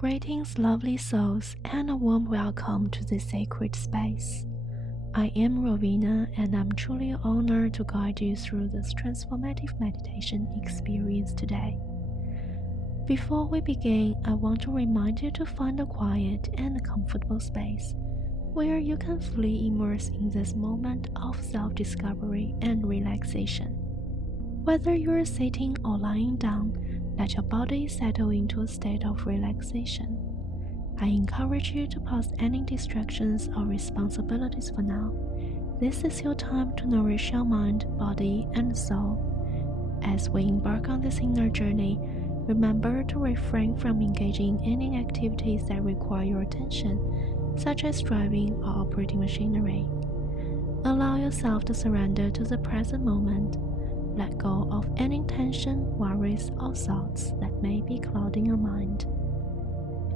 Greetings, lovely souls, and a warm welcome to this sacred space. I am Rowena, and I'm truly honored to guide you through this transformative meditation experience today. Before we begin, I want to remind you to find a quiet and comfortable space where you can fully immerse in this moment of self-discovery and relaxation. Whether you're sitting or lying down, let your body settle into a state of relaxation. I encourage you to pause any distractions or responsibilities for now. This is your time to nourish your mind, body, and soul. As we embark on this inner journey, remember to refrain from engaging in any activities that require your attention, such as driving or operating machinery. Allow yourself to surrender to the present moment. Let go of any tension, worries, or thoughts that may be clouding your mind.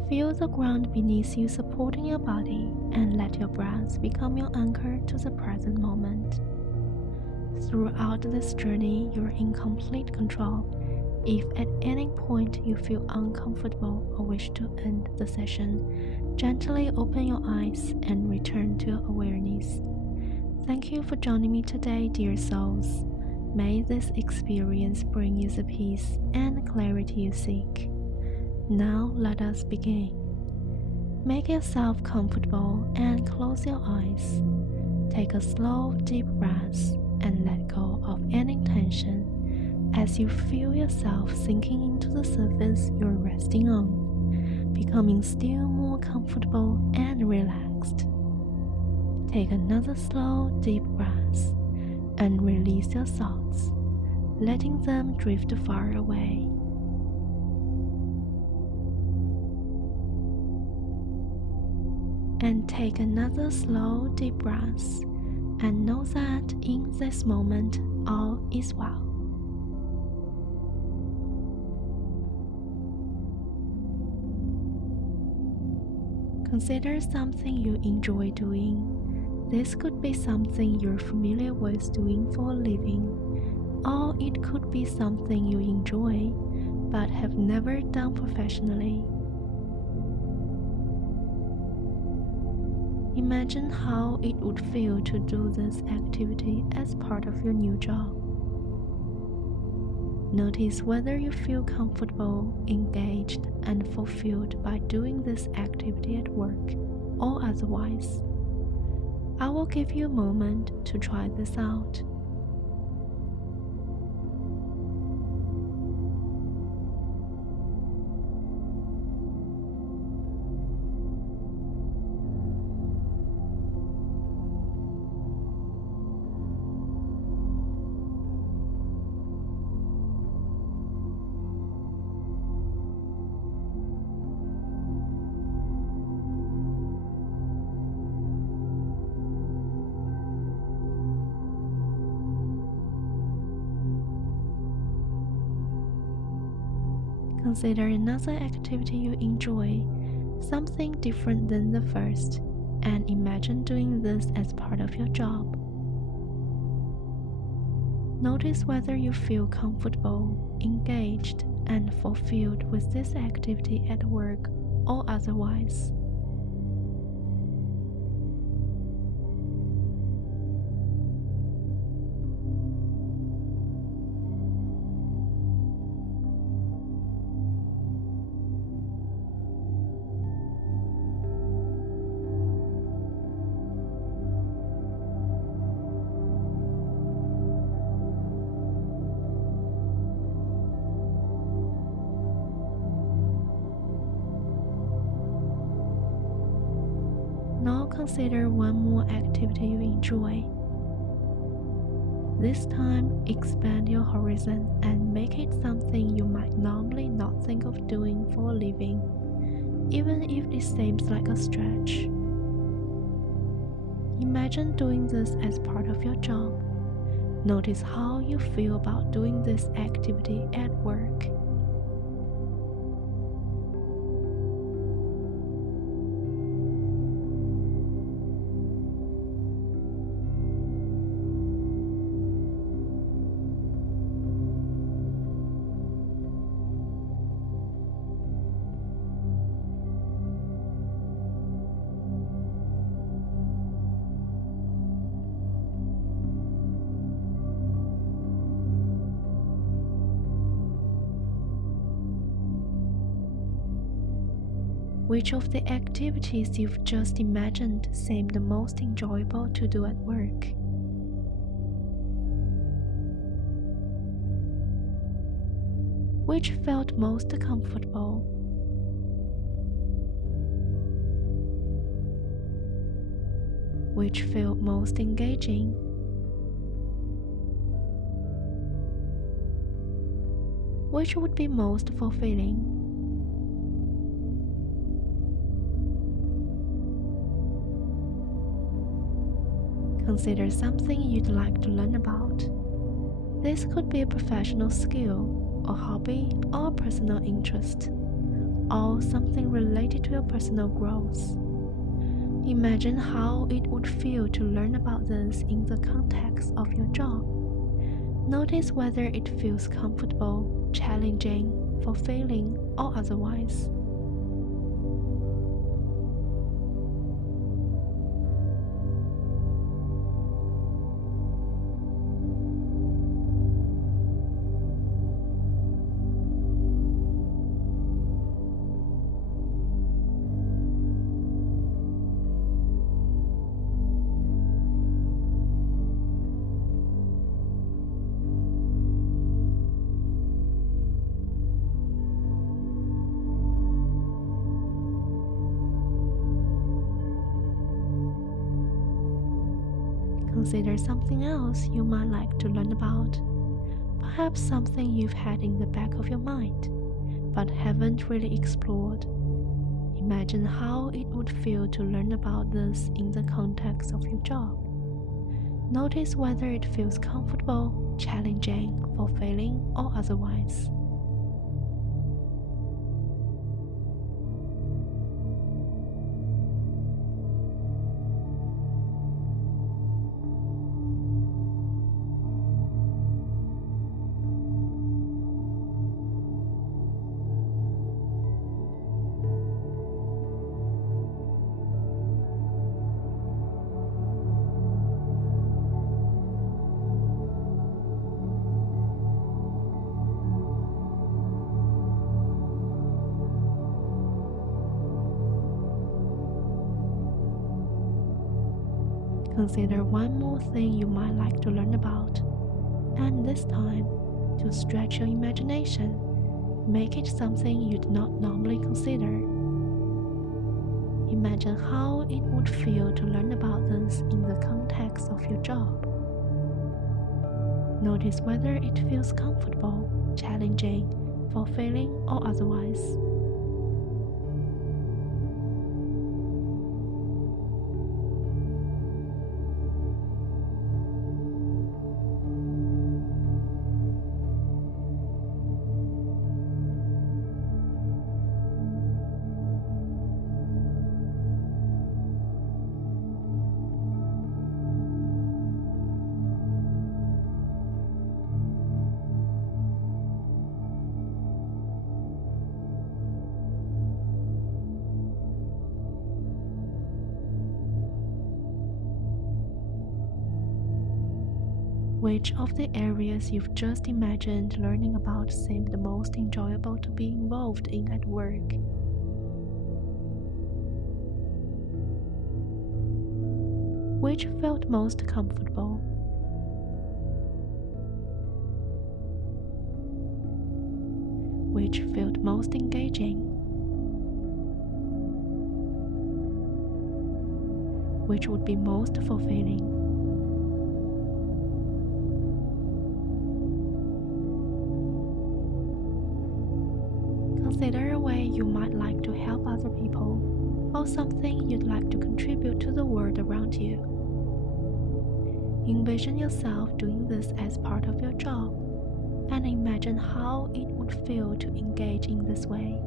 Feel the ground beneath you supporting your body, and let your breath become your anchor to the present moment. Throughout this journey, you're in complete control. If at any point you feel uncomfortable or wish to end the session, gently open your eyes and return to your awareness. Thank you for joining me today, dear souls. May this experience bring you the peace and clarity you seek. Now let us begin. Make yourself comfortable and close your eyes. Take a slow, deep breath and let go of any tension as you feel yourself sinking into the surface you're resting on, becoming still more comfortable and relaxed. Take another slow, deep breath and release your thoughts, letting them drift far away. And take another slow, deep breath and know that in this moment, all is well. Consider something you enjoy doing. This could be something you're familiar with doing for a living, or it could be something you enjoy but have never done professionally. Imagine how it would feel to do this activity as part of your new job. Notice whether you feel comfortable, engaged, and fulfilled by doing this activity at work or otherwise. I will give you a moment to try this out. Consider another activity you enjoy, something different than the first, and imagine doing this as part of your job. Notice whether you feel comfortable, engaged, and fulfilled with this activity at work or otherwise. Now consider one more activity you enjoy. This time, expand your horizon and make it something you might normally not think of doing for a living, even if it seems like a stretch. Imagine doing this as part of your job. Notice how you feel about doing this activity at work. Which of the activities you've just imagined seemed the most enjoyable to do at work? Which felt most comfortable? Which felt most engaging? Which would be most fulfilling? Consider something you'd like to learn about. This could be a professional skill, a hobby, or a personal interest, or something related to your personal growth. Imagine how it would feel to learn about this in the context of your job. Notice whether it feels comfortable, challenging, fulfilling, or otherwise. Consider something else you might like to learn about. Perhaps something you've had in the back of your mind, but haven't really explored. Imagine how it would feel to learn about this in the context of your job. Notice whether it feels comfortable, challenging, fulfilling, or otherwise. Consider one more thing you might like to learn about, and this time, to stretch your imagination, make it something you'd not normally consider. Imagine how it would feel to learn about this in the context of your job. Notice whether it feels comfortable, challenging, fulfilling, or otherwise. Which of the areas you've just imagined learning about seemed the most enjoyable to be involved in at work? Which felt most comfortable? Which felt most engaging? Which would be most fulfilling? Consider a way you might like to help other people, or something you'd like to contribute to the world around you. Envision yourself doing this as part of your job, and imagine how it would feel to engage in this way.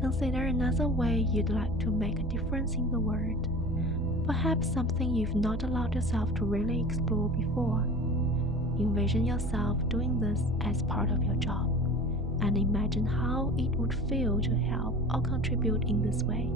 Consider another way you'd like to make a difference in the world. Perhaps something you've not allowed yourself to really explore before. Envision yourself doing this as part of your job, and imagine how it would feel to help or contribute in this way.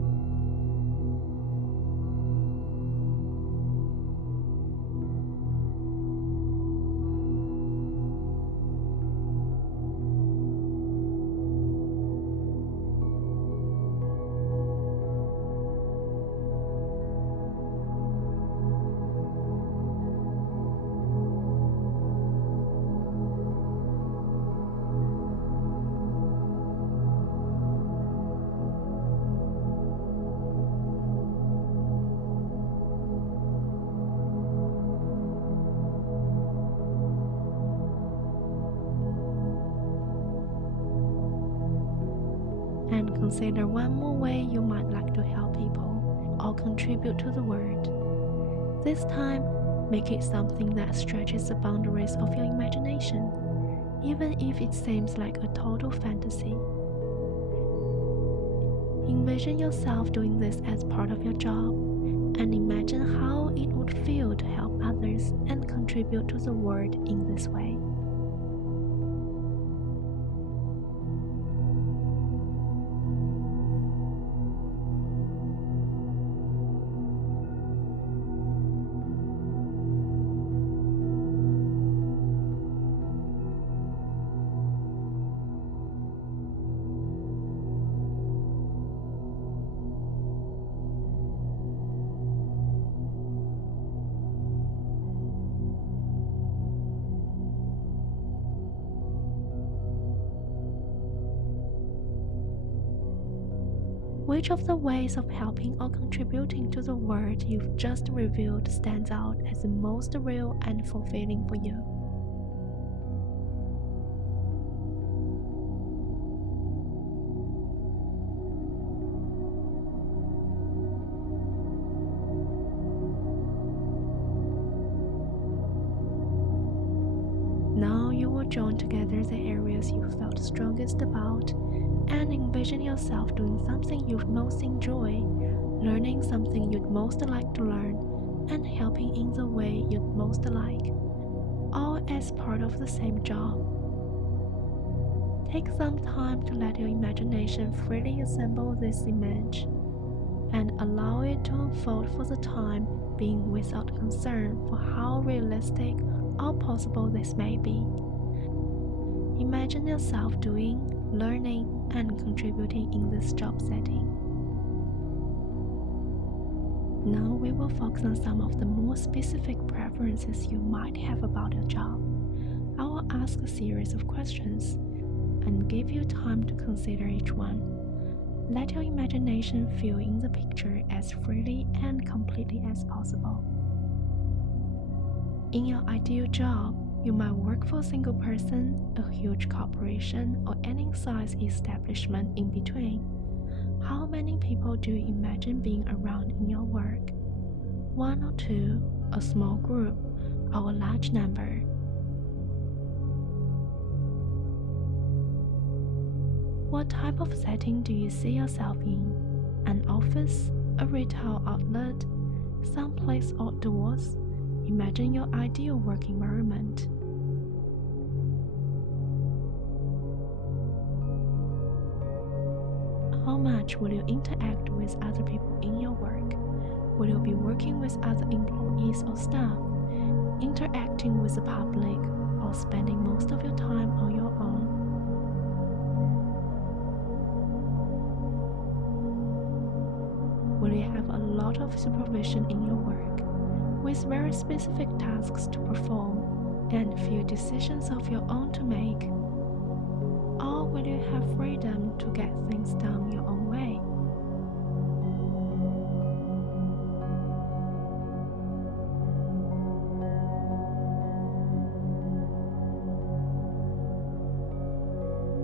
And consider one more way you might like to help people or contribute to the world. This time, make it something that stretches the boundaries of your imagination, even if it seems like a total fantasy. Envision yourself doing this as part of your job, and imagine how it would feel to help others and contribute to the world in this way. Which of the ways of helping or contributing to the world you've just revealed stands out as the most real and fulfilling for you? Now you will join together the areas you felt strongest about and envision yourself doing something you'd most enjoy, learning something you'd most like to learn, and helping in the way you'd most like, all as part of the same job. Take some time to let your imagination freely assemble this image and allow it to unfold for the time being without concern for how realistic or possible this may be. Imagine yourself doing, learning, and contributing in this job setting. Now we will focus on some of the more specific preferences you might have about your job. I will ask a series of questions and give you time to consider each one. Let your imagination fill in the picture as freely and completely as possible. In your ideal job, you might work for a single person, a huge corporation, or any size establishment in between. How many people do you imagine being around in your work? One or two, a small group, or a large number? What type of setting do you see yourself in? An office, a retail outlet, someplace outdoors? Imagine your ideal work environment. How much will you interact with other people in your work? Will you be working with other employees or staff, interacting with the public, or spending most of your time on your own? Will you have a lot of supervision in your work, with very specific tasks to perform and few decisions of your own to make? Or will you have freedom to get things done your own way?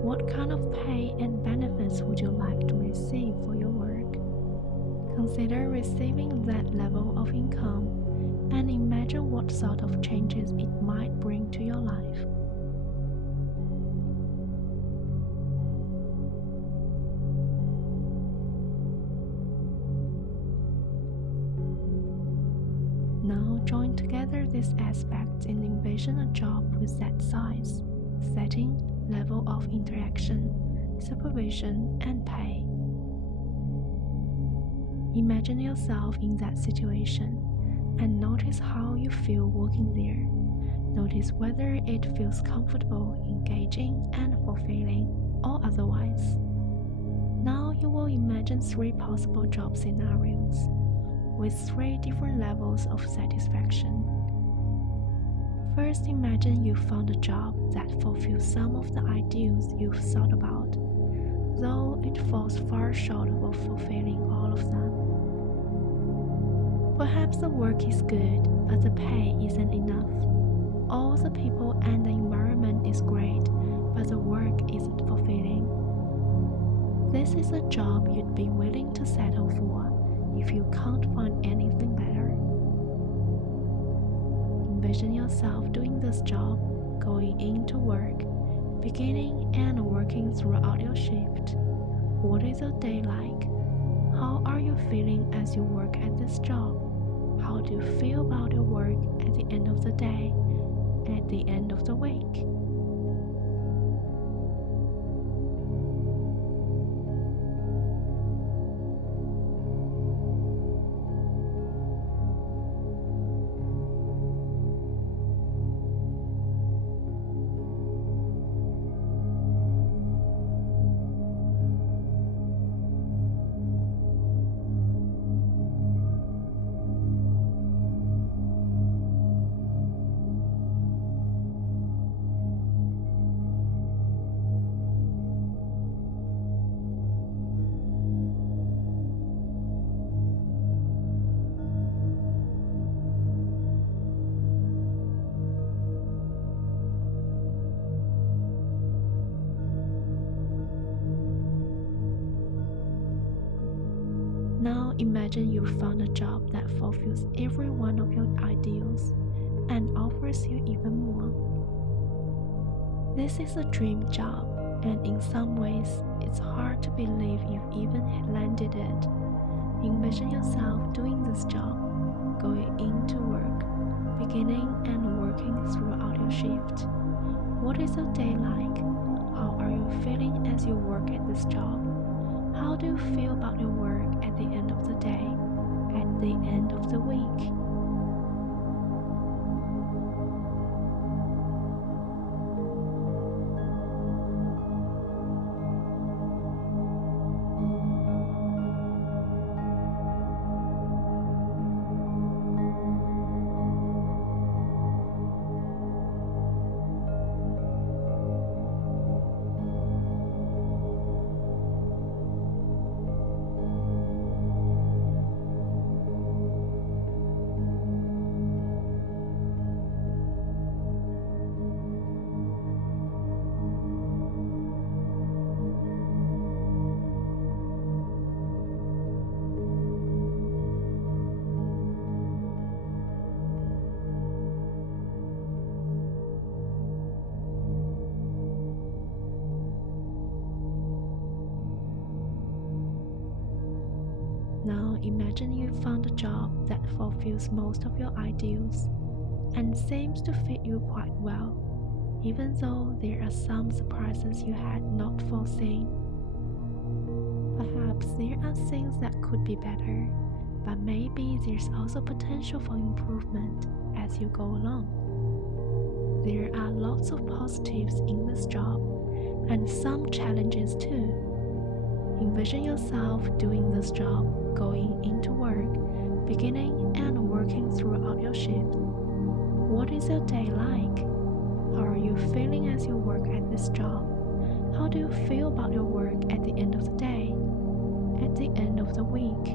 What kind of pay and benefits would you like to receive for your work? Consider receiving that level of income and imagine what sort of changes it might bring to your life. Join together these aspects and envision a job with that size, setting, level of interaction, supervision, and pay. Imagine yourself in that situation and notice how you feel working there. Notice whether it feels comfortable, engaging, and fulfilling, or otherwise. Now you will imagine 3 possible job scenarios with 3 different levels of satisfaction. First, imagine you found a job that fulfills some of the ideals you've thought about, though it falls far short of fulfilling all of them. Perhaps the work is good, but the pay isn't enough. All the people and the environment is great, but the work isn't fulfilling. This is a job you'd be willing to settle for if you can't find anything better. Envision yourself doing this job, going into work, beginning and working throughout your shift. What is your day like? How are you feeling as you work at this job? How do you feel about your work at the end of the day, at the end of the week? Now imagine you found a job that fulfills every one of your ideals and offers you even more. This is a dream job, and in some ways, it's hard to believe you've even landed it. Envision yourself doing this job, going into work, beginning and working throughout your shift. What is your day like? How are you feeling as you work at this job? How do you feel about your work at the end of the day, at the end of the week? Now imagine you found a job that fulfills most of your ideals and seems to fit you quite well, even though there are some surprises you had not foreseen. Perhaps there are things that could be better, but maybe there's also potential for improvement as you go along. There are lots of positives in this job and some challenges too. Envision yourself doing this job, going into work, beginning and working throughout your shift. What is your day like? How are you feeling as you work at this job? How do you feel about your work at the end of the day, at the end of the week?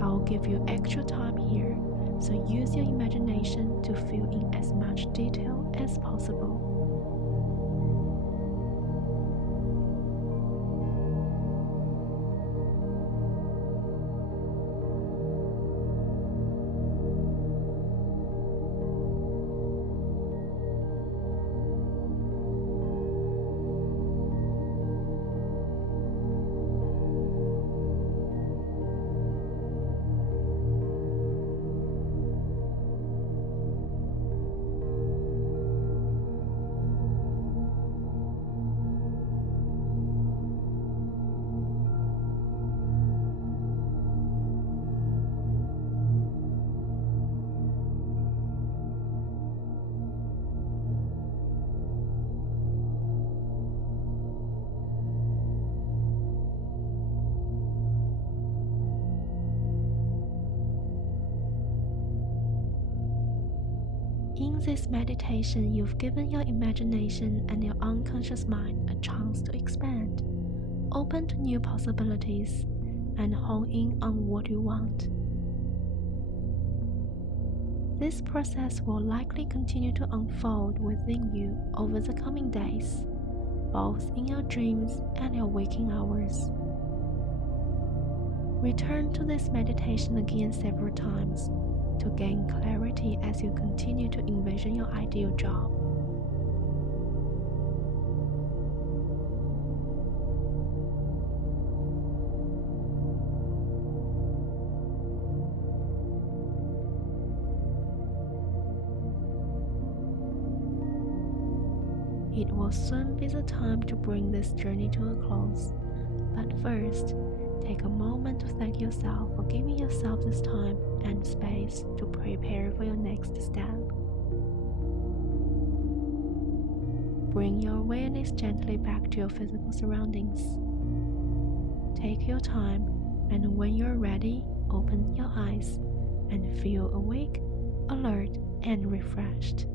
I'll give you extra time here, so use your imagination to fill in as much detail as possible. this meditation, you've given your imagination and your unconscious mind a chance to expand, open to new possibilities, and hone in on what you want. This process will likely continue to unfold within you over the coming days, both in your dreams and your waking hours. Return to this meditation again several times to gain clarity as you continue to envision your ideal job. It will soon be the time to bring this journey to a close, but first, take a moment to thank yourself for giving yourself this time and space to prepare for your next step. Bring your awareness gently back to your physical surroundings. Take your time, and when you're ready, open your eyes and feel awake, alert, and refreshed.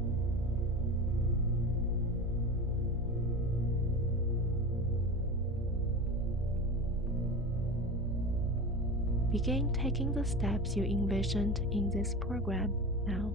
Begin taking the steps you envisioned in this program now.